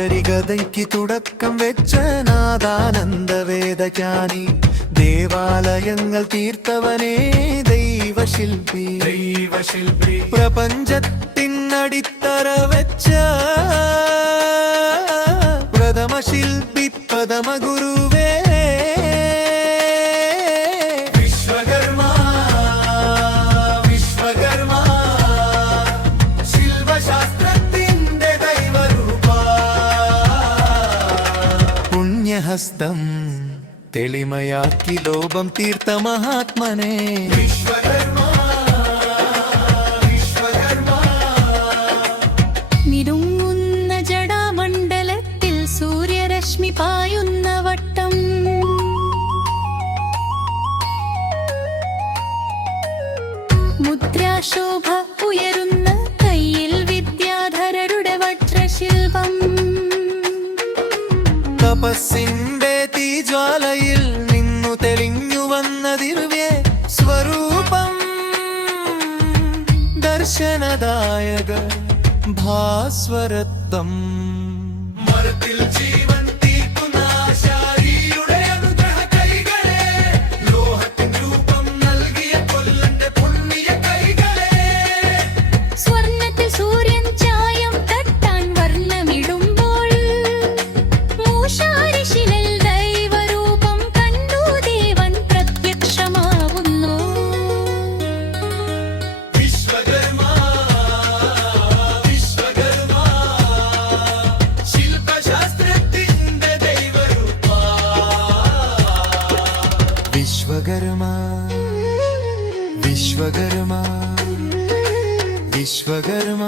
നാഗരികതയ്ക്ക് തുടക്കം വെച്ച നാദാനന്ദ വേദജ്ഞാനി, ദേവാലയങ്ങൾ തീർത്തവനേ ദൈവശില്പി. പ്രപഞ്ചത്തിനടിത്തറ വെച്ച പ്രഥമ ശില്പി പദമഗുരുവേ. ഹസ്തം തെളിമയാക്കി ലോകം തീർത്ത മഹാത്മനെ മിരുങ്ങുന്ന ജടാമണ്ഡലത്തിൽ സൂര്യരശ്മി പായുന്ന വട്ടം, മുദ്രാശോഭ ഉയരുന്ന കയ്യിൽ വിദ്യാധരരുടെ വജ്രശില്പം, തപസ്സിന്റെ തീജ്വാലയിൽ നിന്നു തെളിഞ്ഞു വന്ന ദിവ്യ സ്വരൂപം, ദർശനദായക ഭാസ്വരത്വം. മരത്തിൽ ജീവൻ തീർക്കുന്ന ആശാരിയുടെ അനുഗ്രഹ കൈകളെ, ലോഹത്തിൻ രൂപം നൽകിയ കൊല്ലന്റെ പുണ്യ കൈകളെ, സ്വർണ്ണത്തിൽ സൂര്യൻ ചായം തട്ടാൻ വർണ്ണമിടുമ്പോൾ മൂശാരിശിലൽ ദൈവരൂപം കണ്ടു ദേവൻ പ്രത്യക്ഷമാവുന്നു. വിശ്വകർമ്മ വിശ്വകർമ്മ ശില്പശാസ്ത്രത്തിന്റെ ദൈവരൂപ. വിശ്വകർമ്മ വിശ്വകർമ്മ വിശ്വകർമ്മ.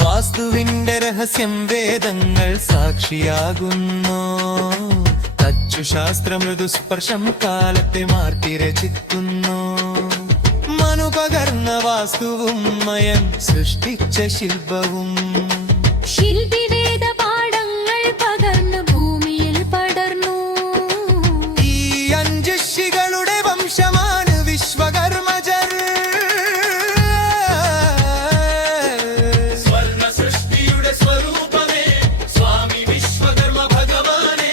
വാസ്തുവിന്റെ രഹസ്യം വേദങ്ങൾ സാക്ഷിയാകുന്നു. തച്ചുശാസ്ത്ര മൃദുസ്പർശം കാലത്തെ മാറ്റി രചിക്കുന്നു. മനു പകർന്ന വാസ്തുവും മയൻ സൃഷ്ടിച്ച ശില്പവും, ശില്പി വേദ പാഠങ്ങൾ പകർന്നു ഭൂമിയിൽ പടർന്നു. ഈ അഞ്ച് ഋഷികളുടെ വംശമാണ് വിശ്വകർമ്മജർ. സ്വർണ്ണ സൃഷ്ടിയുടെ സ്വരൂപമേ സ്വാമി വിശ്വകർമ്മ ഭഗവാനെ,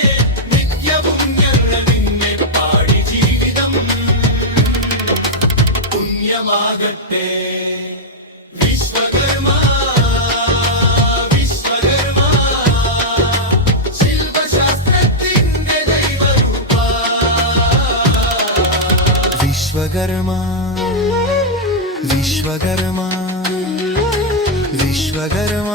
നിത്യവും ഞങ്ങൾ നിന്നെ പാടി ജീവിതം പുണ്യമാകട്ടെ. വിശ്വകർമ്മ വിശ്വകർമ്മ ശില്പശാസ്ത്രത്തിന്റെ ദൈവരൂപ. വിശ്വകർമ്മ വിശ്വകർമ്മ വിശ്വകർമ്മ.